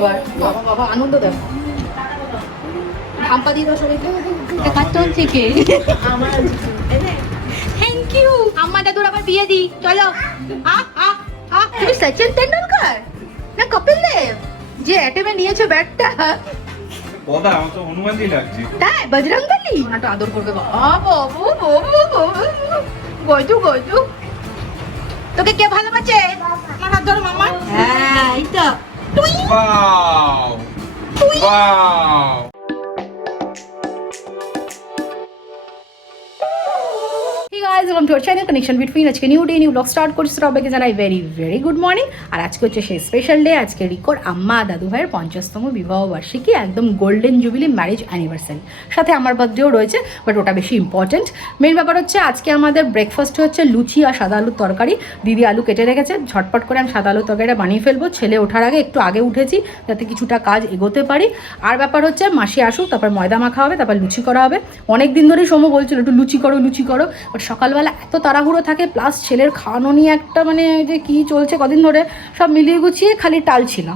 আবার বাবা বাবা আনন্দ দেখ ধাম্পা দিয়ে দাও সবাইকে। এটা থেকে। আমার থ্যাংক ইউ আম্মা দাদুর আবার বিয়ে দি চলো। আ আ আ। তুমি সচিন তেন্ডুলকার না কপিল দেব। যে অ্যাটেমে নিয়েছো ব্যাটটা কথা আমার তো হনুমানজি লাগছে। তাই? বজরং বলি? নাটো আদর করবে বাবা। বাবু বাবু বাবু গজু গজু তোকে কে ভালোবাসে আমার হাত ধরো মামা হ্যাঁ এই তো তুই wow welcome to our channel, Connection Between আজকে new day new blog start করছি। সবাইকে জানাই ভেরি ভেরি গুড মর্নিং আর আজকে হচ্ছে সেই স্পেশাল ডে আজকে রিকোর আম্মা দাদু ভাইয়ের পঞ্চাশতম বিবাহ বার্ষিকী, একদম গোল্ডেন জুবিলি ম্যারেজ অ্যানিভার্সারি সাথে আমার বার্থডেও রয়েছে বাট ওটা বেশি ইম্পর্টেন্ট মেন ব্যাপার হচ্ছে, আজকে আমাদের ব্রেকফাস্ট হচ্ছে লুচি আর সাদা আলুর তরকারি। দিদি আলু কেটে রেখেছে, ঝটপট করে আমি সাদা আলুর তরকারিটা বানিয়ে ফেলব। ছেলে ওঠার আগে একটু আগে উঠেছি, যাতে কিছুটা কাজ এগোতে পারি। আর ব্যাপার হচ্ছে, মাসি আসুক, তারপর ময়দা মাখা হবে, তারপর লুচি করা হবে। অনেক দিন ধরেই সৌম্য বলছিল, একটু লুচি করো লুচি করো। বাট সকালবেলা এত তাড়াহুড়ো থাকে প্লাস ছেলের খাওয়ানো নিয়ে একটা মানে যে কী চলছে কদিন ধরে, সব মিলিয়ে গুছিয়ে খালি টাল ছিল।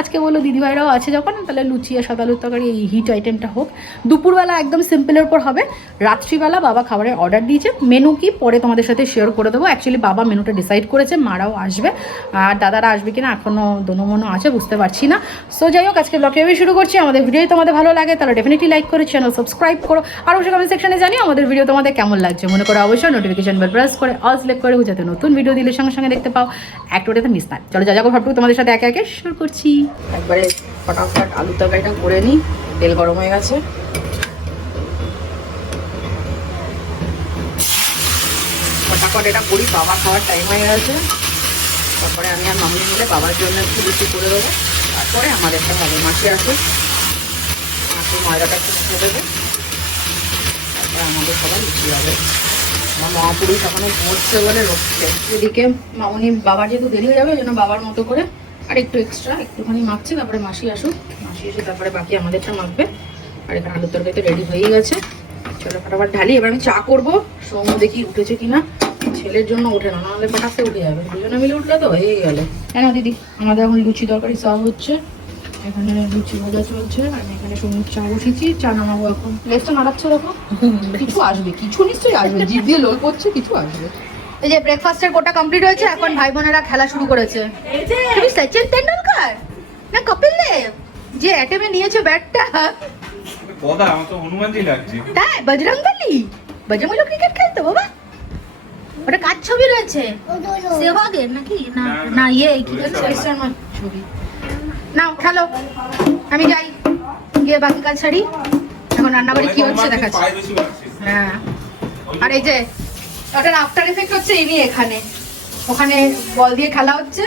আজকে বলল দিদিভাইরাও আছে যখন, তাহলে লুচি আর সাদা তরকারি এই হিট আইটেমটা হোক। দুপুরবেলা একদম সিম্পলের উপর হবে। রাত্রিবেলা বাবা খাবারের অর্ডার দিয়েছে। মেনু কি? পরে তোমাদের সাথে শেয়ার করে দেবো। অ্যাকচুয়ালি বাবা মেনুটা ডিসাইড করেছে, মারাও আসবে। আর দাদারা আসবে কিনা এখনও দোনো আছে, বুঝতে পারছি না। সো যাই হোক, আজকে ব্লগ এভাবে শুরু করছি। আমাদের ভিডিও তোমাদের ভালো লাগে, তাহলে ডেফিনেটলি লাইক করে চ্যানেল সাবস্ক্রাইব করো। আর অবশ্যই কমেন্ট সেকশনে জানিও, আমাদের ভিডিও তোমাদের কেমন লাগছে। মনে করো অবশ্যই নোটিফিকেশন বেল প্রেস করে অল সিলেক্ট করে যাতে নতুন ভিডিও দিলে সঙ্গে সঙ্গে দেখতে পাও। একটাতে মিস না। চলো, যা যাব ভাবটুকু তোমাদের সাথে একে একে শুরু করছি। একবারে ফটাফট আলু তরকারিটা করে নিই, তেল গরম হয়ে গেছে। ফটাফট এটা করি বাবা খাওয়ার টাইম হয়ে গেছে। তারপরে আমি আর মামনি মিলে বাবার জন্য একটু বেশি করে দেবো। তারপরে আমাদেরটা হবে মাসি আসুক মাসি ময়দাটা একটু মুখে দেবে। তারপরে আমাদের সবাই লুচি হবে। আমার মহাপুরুষ এখনও রক্ষে এদিকে মামনি বাবার যেহেতু দেরি হয়ে যাবে, ওই জন্য বাবার মতো করে আর একটু এক্সট্রা একটুখানি মাখছি, তারপরে মাসি আসুক। মাসি এসে তারপরে বাকি আমাদেরটা মাখবে। আর এখানে আলুর তরকারি তো রেডি হয়েই গেছে। চলো ফটাফট ঢালি, এবার আমি চা করব। সৌম্য দেখি উঠেছে কিনা। ছেলের জন্য ওঠে না, নাহলে ফটাফে উঠে যাবে। দুজনে মিলে উঠলে তো হয়ে গেল। হ্যাঁ দিদি, আমাদের এখন লুচি তরকারি সার্ভ হচ্ছে। এখানে লুচি ভাজা চলছে আমি এখানে চা বসেছি চা নামাবো এখন। নাড়াচ্ছে ওরকম কিছু আসবে কিছু নিশ্চয়ই আসবে জিভ দিয়ে লোল করছে কিছু আসবে। এই যে ব্রেকফাস্টের কোটা কমপ্লিট হয়েছে এখন ভাই বোনেরা খেলা শুরু করেছে। তুমি সচিন তেন্ডুলকার না কপিল দেব? যে অ্যাটেমে নিয়েছো ব্যাটটা আমার তো হনুমানজি লাগছে। তাই বজরং বলি বজরং ক্রিকেট খেলতো বাবা? ওটা কার ছবি রয়েছে? সেহবাগের নাকি? না না ইয়ে কি ছবি। নাও খেলো। আমি যাই। গিয়ে বাকি কাজ ছাড়ি এখন রান্নাবাড়ি কি হচ্ছে দেখাচ্ছি। হ্যাঁ। আর এই যে ওটার আফটার এফেক্ট হচ্ছে এই নিয়ে এখানে। ওখানে বল দিয়ে খেলা হচ্ছে।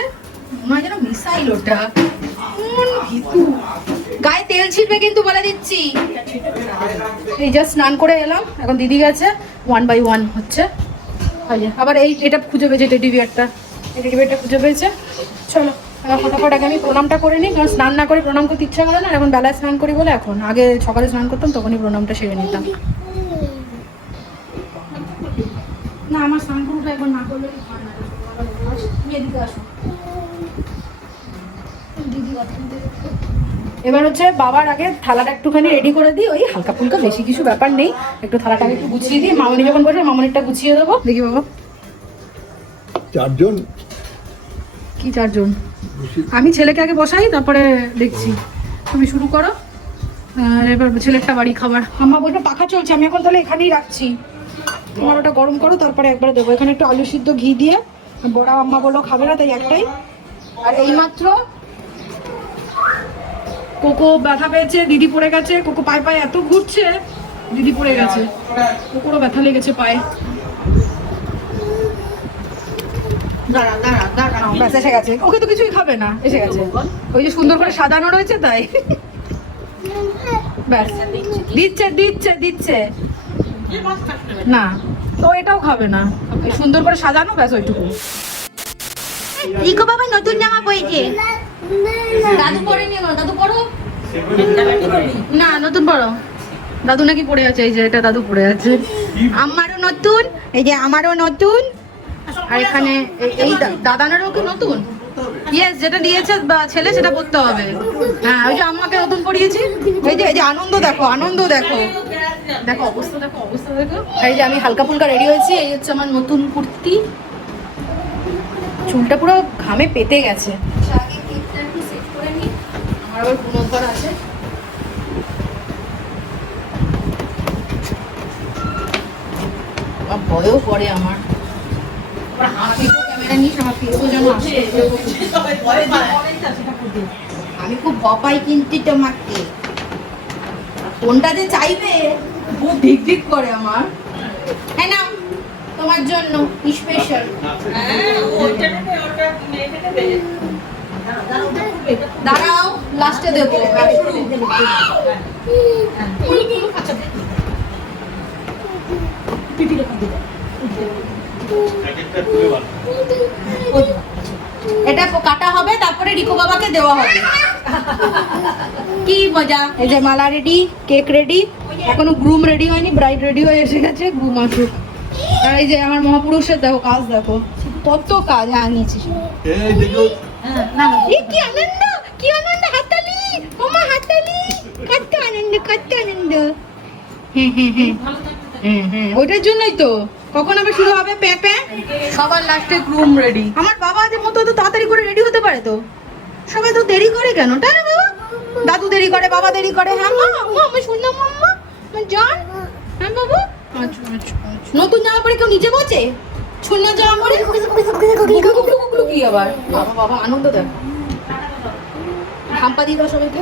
মনে হয় যেন মিসাইল ওটা। ভীতু। গায়ে তেল ছিটবে কিন্তু বলে দিচ্ছি। এই জাস্ট স্নান করে এলাম। এখন দিদি গেছে। ওয়ান বাই ওয়ান হচ্ছে। আবার এই এটা খুঁজে পেয়েছে টেডি বিয়ারটা এই টেডি বিয়ারটা খুঁজে পেয়েছে। চলো। ফটাফট আগে আমি প্রণামটা করে নিই কারণ স্নান না করে প্রণাম করতে ইচ্ছা করে না এখন বেলায় স্নান করি বলে এখন। আগে সকালে স্নান করতাম তখনই প্রণামটা সেরে নিতাম। না আমার স্নান এখন না করলে না। তুমি এদিকে আসো। দিদি এবার হচ্ছে বাবার আগে থালাটা একটুখানি রেডি করে দিই ওই হালকা ফুলকা বেশি কিছু ব্যাপার নেই। একটু থালাটা একটু গুছিয়ে দিই মামনি যখন বসে মামনিরটা গুছিয়ে দেবো। দেখি বাবা। চারজন? কি চারজন? আমি ছেলেকে আগে বসাই, তারপরে দেখছি। তুমি শুরু করো। এবার ছেলেরটা বাড়ি খাবার। আম্মা বলবে পাখা চলছে, আমি এখন তাহলে এখানেই রাখছি। তোমার ওটা গরম করো, তারপরে একবারে দেবো। এখানে একটু আলু সিদ্ধ ঘি দিয়ে বড়া আম্মা বলল, খাবে না তাই একটাই। আর এইমাত্র কোকো ব্যথা পেয়েছে, দিদি পড়ে গেছে। কোকো পায়ে পায়ে এত ঘুরছে, দিদি পড়ে গেছে। কোকোরও ব্যথা লেগেছে পায়ে দাঁড়া দাঁড়া দাঁড়া ব্যাস এসে গেছে। ওকে তো কিছুই খাবে না এসে গেছে। ওই যে সুন্দর করে সাজানো রয়েছে তাই। ব্যাস। দিচ্ছে দিচ্ছে দিচ্ছে। না তো এটাও খাবে না। সুন্দর করে সাজানো ব্যাস ওইটুকু। রিকো বাবা নতুন জামা পরেছে। দাদু পরে দাদু পড়ো না নতুন পড়ো দাদু নাকি পড়ে আছে এই যে এটা দাদু পড়ে আছে। আমারও নতুন এই যে আমারও নতুন। আর এখানে এই- দাদানেরও কি নতুন? ইয়েস যেটা নিয়েছে ছেলে, সেটা পড়তে হবে। হ্যাঁ ওই যে আম্মাকে নতুন পড়িয়েছি। এই যে এই যে আনন্দ দেখো আনন্দ দেখো। দেখো অবস্থা দেখো অবস্থা, দেখো। এই যে আমি হালকা ফুলকা রেডি হয়েছি, এই হচ্ছে আমার নতুন কুর্তি। চুলটা পুরো ঘামে পেতে গেছে। আমার আছে। ভয়ও করে আমার। আমি খুব ভপাই কিনতে তোমাকে। কোনটা যে চাইবে? খুব ধিক ধিক করে আমার। হ্যাঁ না তোমার জন্য স্পেশাল দাঁড়াও লাস্টে দেবো। এটা কাটা হবে তারপরে রিকো বাবাকে দেওয়া হবে। কি মজা। এই যে মালা রেডি কেক রেডি এখনও গ্রুম রেডি হয়নি ব্রাইড রেডি হয়ে এসে গেছে গ্রুম আসুক। আর এই যে আমার মহাপুরুষের দেখো কাজ দেখো। কত কাজ হ্যাঁ নিয়েছি। এই কি আনন্দ কি আনন্দ হাততালি? ওমা হাততালি। কত আনন্দ কত আনন্দ। হ্যাঁ হ্যাঁ হ্যাঁ। হ্যাঁ হ্যাঁ ওইটার জন্যই তো। কখন আবার শুরু হবে পেঁপে সবার লাস্টে গ্রুম রেডি আমার বাবা যে মতো তো তাড়াতাড়ি করে রেডি হতে পারে তো সবাই তো দেরি করে কেন তাই না বাবা দাদু দেরি করে বাবা দেরি করে হ্যাঁ মা আমি শুনলাম মাম্মা জান হ্যাঁ বাবু আচ্ছা আচ্ছা আচ্ছা। নতুন জামা পরে কেউ নিচে বসে শূন্য জামা পরে কি আবার বাবা বাবা আনন্দ দেখো হাম্পা দিয়ে দাও সবাইকে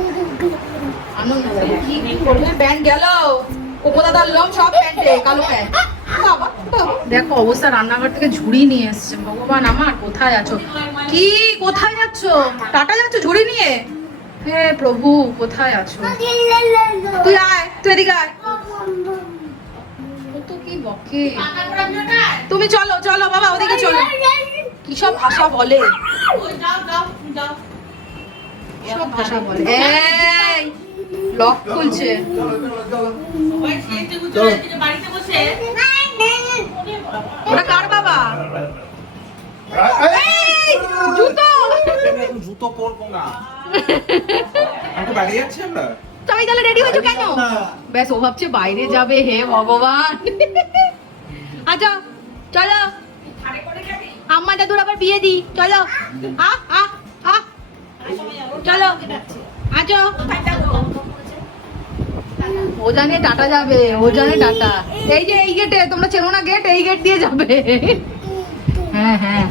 আনন্দ দেখো কি করবে ব্যান্ড গেল উপদাদার লোম সব প্যান্টে কালো প্যান্ট। দেখো অবস্থা রান্নাঘর থেকে ঝুড়ি নিয়ে এসছে। ভগবান আমার কোথায় আছো? কি কোথায় যাচ্ছ? টাটা যাচ্ছ ঝুড়ি নিয়ে? হে প্রভু কোথায় আছো? তুই আয় তুই এদিকে আয়। তুমি চলো চলো বাবা ওদিকে চলো। কি সব ভাষা বলে? সব ভাষা বলে? এই লক খুলছে। ওটা কার বাবা? জুতো! জুতো পরবো না। আমি বাড়ি যাচ্ছি আমরা? তুমি তাহলে রেডি হয়েছো কেন? ব্যাস ও ভাবছে বাইরে যাবে হে ভগবান। আচ্ছা চলো। আম্মা দাদুর আবার বিয়ে দি চলো। আ আ আ। চলো। আজো। ও জানে টাটা যাবে ও জানে টাটা। এই যে এই গেটে তোমরা চেনো না গেট এই গেট দিয়ে যাবে। হ্যাঁ হ্যাঁ।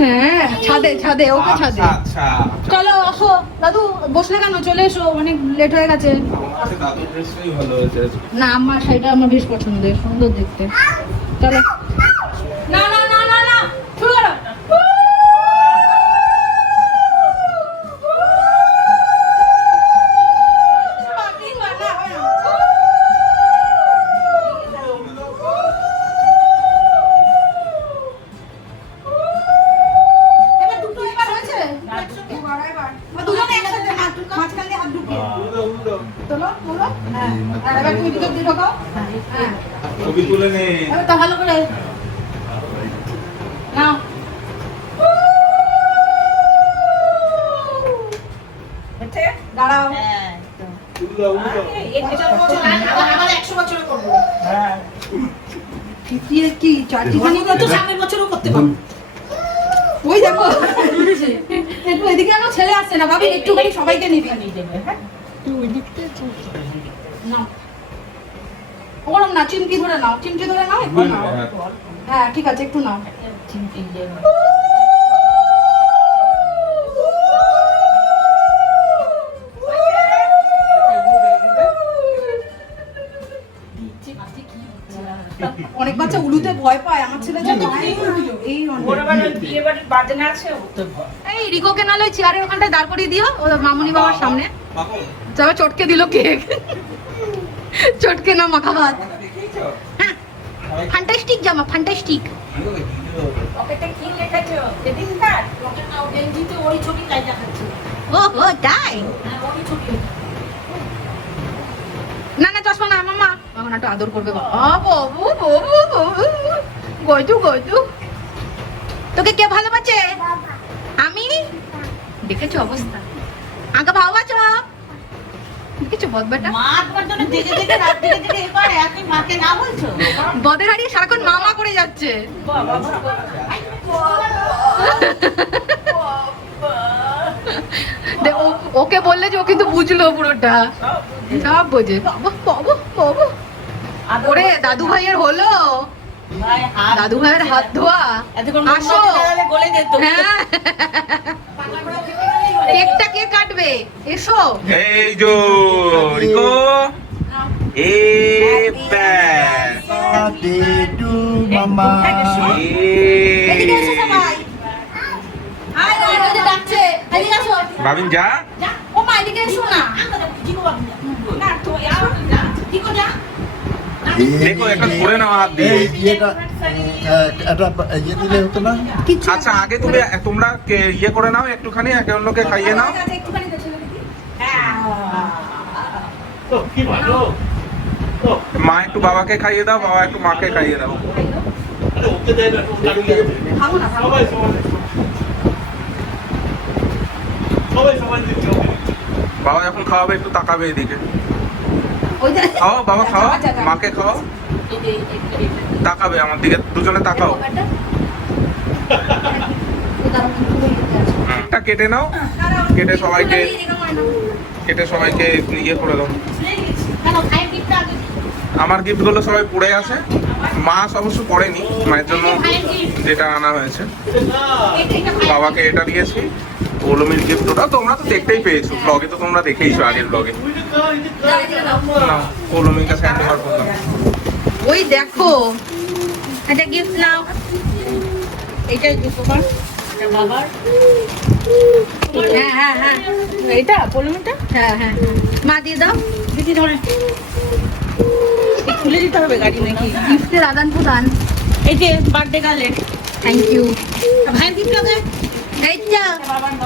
হ্যাঁ ছাদে ছাদে ওকে ছাদে। আচ্ছা। আচ্ছা চলো আসো। দাদু বসলে কেন? চলে এসো অনেক লেট হয়ে গেছে। না আমার শাড়িটা আমার বেশ পছন্দের সুন্দর দেখতে। চলো। না না ঢোকাও। হ্যাঁ। ছবি তুলে নে তা ভালো করে। নাও। দাঁড়াও। ফিফটির কি চারটিখানি ওই দেখো একটু এদিকে আমার ছেলে আসছে না ভাবি একটুখানি সবাইকে নিবি নাও ওরম না চিমটি ধরে নাও চিমটি ধরে নাও একটু নাও। হ্যাঁ ঠিক আছে একটু নাও। অনেক বাচ্চা উলুতে ভয় পায় আমার ছেলে যে এই এই রিকোকে নাহলে চেয়ারের ওখানটায় দাঁড় করিয়ে দিও ও মামুনি বাবার সামনে। তবে চটকে দিল কেক। চটকে না মাখা ভাত। হ্যাঁ ফ্যান্টাস্টিক জামা ফ্যান্টাস্টিক। ও ও তাই? না না চশমা না মামা। এখন একটু আদর করবে গজু গজু তোকে কে ভালোবাসে? আমি? দেখেছ অবস্থা? আগে ভাও বলছো? বদের হারিয়ে সারাক্ষণ মামা করে যাচ্ছে। ওকে বললে যে ও কিন্তু বুঝলো পুরোটা। সব বোঝে। ওরে দাদু ভাইয়ের হলো। দাদু ভাইয়ের হাত ধোয়া। আসো। হ্যাঁ। কেকটা কে কাটবে? এসো। এই যো রিকো এ ব্যাস Birthday to Mama. এদিকে এসো সবাই। আয় না ওই ডাকছে এদিকে আসো। ভাবিন যা। যা। ও মা এদিকে এসো না। জিগো বাবু না তো যাও যা। জিগো যা। দেখো একটা ধরে নাও হাত দিয়ে। ইয়েটা একটা ইয়ে দিলে হতো না? আচ্ছা আগে তুমি তোমরা কে- ইয়ে করে নাও একটুখানি একে অন্যকে খাইয়ে নাও। মা একটু বাবাকে খাইয়ে দাও বাবা একটু মাকে খাইয়ে দাও। বাবা যখন খাওয়াবে একটু তাকাবে এদিকে। খাও বাবা খাও আচ্ছা, আচ্ছা। মাকে খাও। তাকাবে আমার দিকে দুজনে তাকাও। কেটে নাও কেটে সবাইকে কেটে সবাইকে ইয়ে করে দাও। আমার গিফটগুলো সবাই পড়ে আছে। মাছ অবশ্য পড়েনি মায়ের জন্য যেটা আনা হয়েছে। বাবাকে এটা দিয়েছি ওলমির গিফট ওটা। তোমরা তো দেখতেই পেয়েছ। ব্লগে তো তোমরা দেখেইছো আগের ব্লগে না কাছে হ্যান্ড ওভার করলাম ওই দেখো একটা গিফট নাও। যে তোমার? এটা বাবার? হ্যাঁ হ্যাঁ হ্যাঁ। এইটা পলিমিটা হ্যাঁ হ্যাঁ। মা দিয়ে দাও। দিদি ধরে। খুলে দিতে হবে গাড়ি নাকি? গিফটের আদান প্রদান এই যে বার্থডে গার্লের থ্যাংক ইউ ভাই গিফট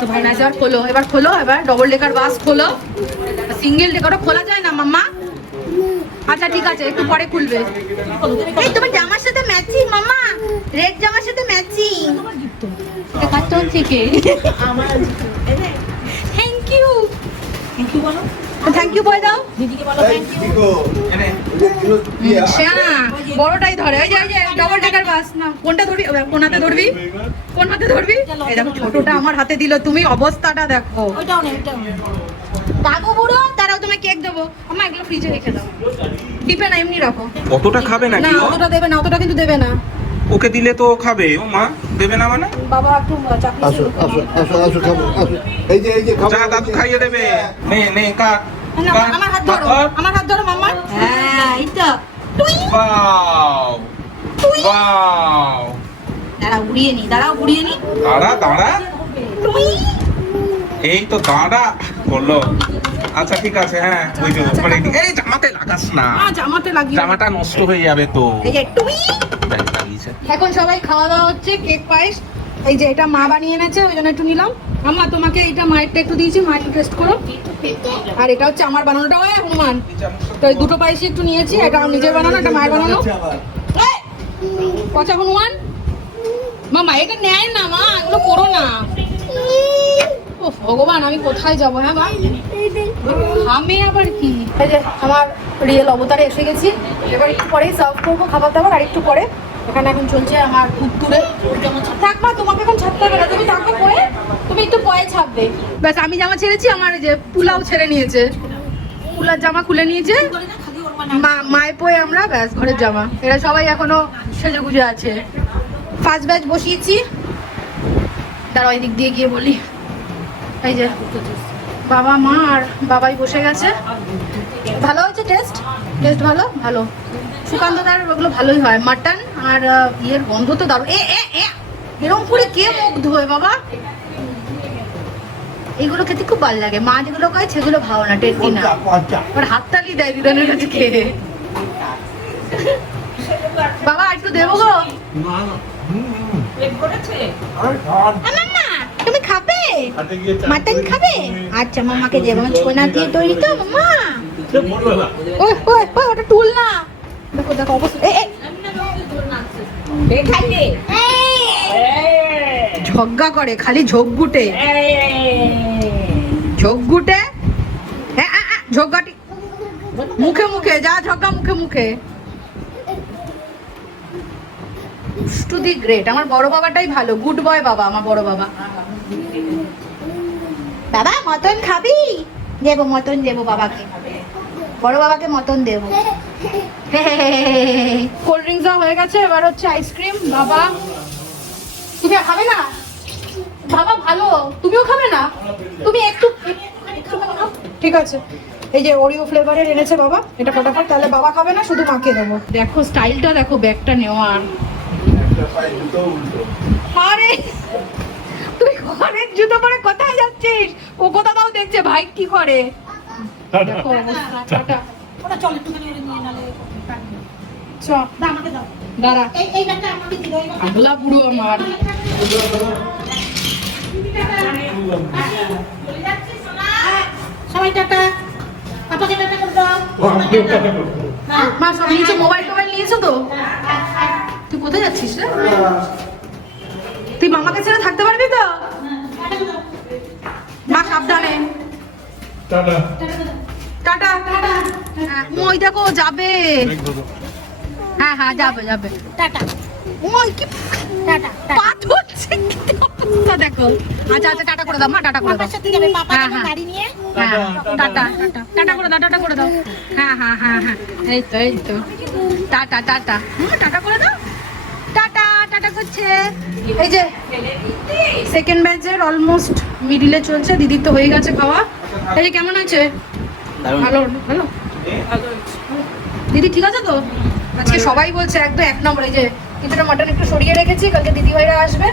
তো ভাই না এবার খোলো এবার খোলো এবার ডবল ডেকার বাস খোলো। সিঙ্গেল ডেকারও খোলা যায় না মাম্মা? আচ্ছা ঠিক আছে একটু পরে খুলবে। এই তোমার জামার সাথে ম্যাচিং মাম্মা? রেড জামার সাথে ম্যাচিং কার্টুন থেকে। থ্যাংক ইউ থ্যাংক ইউ বলো। থ্যাংক ইউ বলে দাও দিদিকে বলো থ্যাংক ইউ বড়টাই ধরে। ওই যে ওই যে ডবল ডেকার বাস না কোনটা ধরবি? কোন হাতে ধরবি? কোন হাতে ধরবি? এই দেখো ছোটটা আমার হাতে দিল তুমি অবস্থাটা দেখো। ওইটাও নেই কাকু বুড়ো তারাও তুমি কেক দেবো। আমার এগুলো ফ্রিজে রেখে দাও। টিপে না এমনি রাখো। অতটা খাবে না নাকি অতটা দেবে না অতটা কিন্তু দেবে না। ওকে দিলে তো ও খাবে ও মা দেবে না মানে? বাবা একটু আসো আসো আসো আসো খাব এই যে এই যে খাব যা দাদু খাইয়ে দেবে। নে নে কাট আমার হাত ধরো। আমার হাত ধরো মাম্মা। হ্যাঁ এইটা Wow! Wow! দাঁড়া উড়িয়ে নি দাঁড়াও উড়িয়ে নি। দাঁড়া দাঁড়া। টুই। এই তো দাঁড়া বলল। আচ্ছা ঠিক আছে হ্যাঁ ওই যে ওখানে এই জামাতে লাগাস না। আ জামাতে লাগিয়ে জামাটা নষ্ট হয়ে যাবে তো। এই যে টুই। দেখ, লাগিয়েছে। এখন সবাই খাওয়া দাওয়া হচ্ছে কেক পায়েস। এই যে এটা মা বানিয়ে এনেছে ওই জন্য একটু নিলাম। আমা তোমাকে এটা মায়েরটা একটু দিয়েছি মা একটু টেস্ট করো। আর এটা হচ্ছে আমার বানানোটা ওই হনুমান। তো এই দুটো পায়েসই একটু নিয়েছি এটা নিজের বানানো এটা মায়ের বানানো। পচা হনুমান? মামা এটা নেয় না মা এগুলো করো না। ও ভগবান আমি কোথায় যাব হ্যাঁ মা? খামে আবার কি? আমার রিয়েল অবতারে এসে গেছি। এবার একটু পরেই সার্ভ করব খাবার দাবার আর একটু পরে এখানে এখন চলছে আমার উত্তরে থাক মা, তোমাকে এখন ছাড়তে হবে না। তুমি থাকো পরে। তুমি একটু পরে ছাড়বে ব্যাস, আমি জামা ছেড়েছি আমার যে পুলাও ছেড়ে নিয়েছে। পুলার জামা খুলে নিয়েছে। মা, মায়ে পয়ে আমরা, ব্যাস, ঘরের জামা। এরা সবাই এখনও সেজে গুজে আছে। ফার্স্ট ব্যাচ বসিয়েছি। দাঁড়াও, এদিক দিয়ে গিয়ে বলি। এই যে, বাবা, মা আর বাবাই বসে গেছে। ভালো হয়েছে টেস্ট টেস্ট ভালো? ভালো। সুকান্ত দার ওগুলো ভালোই হয়। মাটন আর ইয়ের গন্ধ তো দারুণ। এ এ এ এরকম করে কে মুখ ধোয় বাবা? এগুলো খেতে খুব ভালো লাগে। মা যেগুলো খায় সেগুলো ভালো না টেস্টি না। আর হাততালি দেয় দিদানের কাছে খেয়ে বাবা আর একটু দেবো গো। তুমি খাবে? মাটন খাবে? আচ্ছা মামাকে দেবো। ছোনা দিয়ে তৈরি তো ওই ওই ওই ওটা টুল না দেখো দেখো অবস্থা ঝগড়া করে খালি ঝোঁক গুটে। ঝোঁক গুটে? হ্যাঁ আ, আ, ঝোঁকাটি মুখে মুখে যা ঝগড়া মুখে মুখে। টু দি গ্রেট আমার বড় বাবাটাই ভালো। গুড বয় বাবা আমার বড় বাবা। বাবা মটন খাবি? দেবো মটন দেবো বাবাকে। বড় বাবাকে মটন দেবো। কোল্ড ড্রিঙ্কস হয়ে গেছে এবার হচ্ছে আইসক্রিম বাবা। তুমি খাবে না? বাবা ভালো। তুমিও খাবে না? তুমি একটু একটু ঠিক আছে। এই যে ওরিও ফ্লেভারের এনেছে বাবা এটা ফটাফট তাহলে বাবা খাবে না শুধু মাকে দেবো। দেখো স্টাইলটা দেখো ব্যাগটা নেওয়ার আরে তুই অনেক জুতো পরে কোথায় যাচ্ছিস? ও কোথাও তাও দেখছে ভাই কি করে? দেখো অবস্থা। টাটা। চল নালে চ আমাকে দাও। দাঁড়া। এই এই ব্যাগটা আমাকে দিও এই ব্যাগটা- পুরো আমার। সবাই টাটা। পাপাকে টাটা করে দাও। হ্যাঁ মা সব নিয়েছো? মোবাইল টোবাইল নিয়েছো তো? তুই কোথায় যাচ্ছিস রে? তুই মামাকে ছেড়ে থাকতে পারবি তো? মা সাবধানে। টাটা। টাটা হ্যাঁ, ওই দেখো যাবে। হ্যাঁ হ্যাঁ যাবে যাবে। টাটা। ওই কি টাটা পাত অবস্থা দেখো। আচ্ছা আচ্ছা টাটা করে দাও মা টাটা করে দাও। সাথে যাবে পাপা হ্যাঁ, হ্যাঁ। গাড়ি নিয়ে। হ্যাঁ টাটা। Tata tata. করে দাও টাটা করে দাও। হ্যাঁ হ্যাঁ হ্যাঁ হ্যাঁ। এই তো এই তো। Tata tata. টাটা করে দাও। টাটা টাটা করছে। এই যে সেকেন্ড ব্যাচের অলমোস্ট মিডিলে চলছে। দিদির তো হয়ে গেছে খাওয়া। এই যে কেমন আছে? ভালো ভালো। দিদি ঠিক আছে তো? আজকে সবাই বলছে একদম এক নম্বর এই যে কিছুটা মাটন একটু সরিয়ে রেখেছি কালকে দিদি ভাইরা আসবে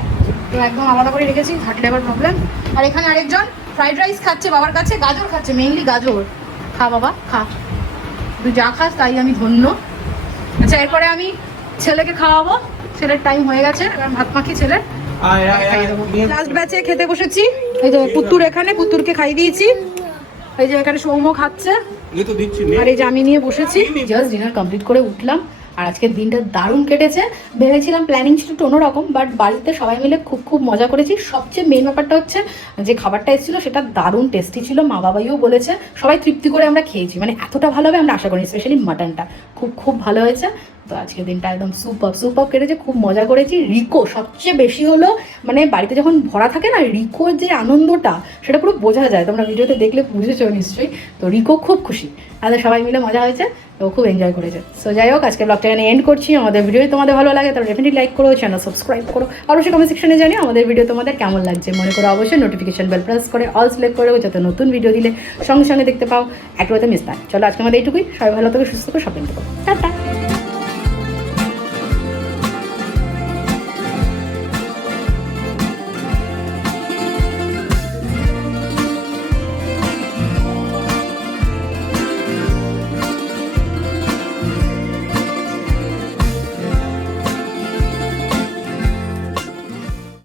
তো একদম আলাদা করে রেখেছি হার্ট লেবার প্রবলেম আর এখানে আরেকজন ফ্রাইড রাইস খাচ্ছে বাবার কাছে গাজর খাচ্ছে মেইনলি গাজর। খা বাবা খা। তুই যা খাস তাই আমি ধন্য। আচ্ছা এরপরে আমি ছেলেকে খাওয়াবো ছেলের টাইম হয়ে গেছে এবার ভাত মাখি ছেলের লাস্ট ব্যাচে খেতে বসেছি এই যে পুত্তুর এখানে পুত্তুরকে খাই দিয়েছি। এই যে এখানে সৌম্য খাচ্ছে। এই তো দিচ্ছি আর এই যে আমি নিয়ে বসেছি জাস্ট ডিনার কমপ্লিট করে উঠলাম। আর আজকের দিনটা দারুণ কেটেছে। ভেবেছিলাম প্ল্যানিং ছিল একটু অন্যরকম বাট বাড়িতে সবাই মিলে খুব খুব মজা করেছি। সবচেয়ে মেন ব্যাপারটা হচ্ছে যে খাবারটা এসেছিল সেটা দারুণ টেস্টি ছিল, মা বাবাইও বলেছে, সবাই তৃপ্তি করে আমরা খেয়েছি। মানে এতটা ভালো হবে আমরা আশা করি স্পেশালি মাটনটা খুব খুব ভালো হয়েছে। তো আজকের দিনটা একদম সুপার সুপার কেটেছে, খুব মজা করেছি। রিকো সবচেয়ে বেশি হলো মানে বাড়িতে যখন ভরা থাকে না, রিকোর যে আনন্দটা, সেটা পুরো বোঝা যায়। তোমরা ভিডিওতে দেখলে বুঝেছ নিশ্চয়ই। তো রিকো খুব খুশি। আমাদের সবাই মিলে মজা হয়েছে। ও খুব এনজয় করেছে। সো যাই হোক আজকে ব্লগটা এখানে এন্ড করছি। আমাদের ভিডিও তোমাদের ভালো লাগে, তাহলে ডেফিনেটলি লাইক করো চ্যানেল সাবস্ক্রাইব করো। অবশ্যই কমেন্ট সেকশনে জানিও আমাদের ভিডিও তোমাদের কেমন লাগছে। মনে করো অবশ্যই নোটিফিকেশন বেল প্রেস করে অল সিলেক্ট করে যাতে নতুন ভিডিও দিলে সঙ্গে সঙ্গে দেখতে পাও। একবারে মিস না। চলো, আজকে আমাদের এইটুকুই। সবাই ভালো থেকে, সুস্থ করে শপিং করো। টাটা!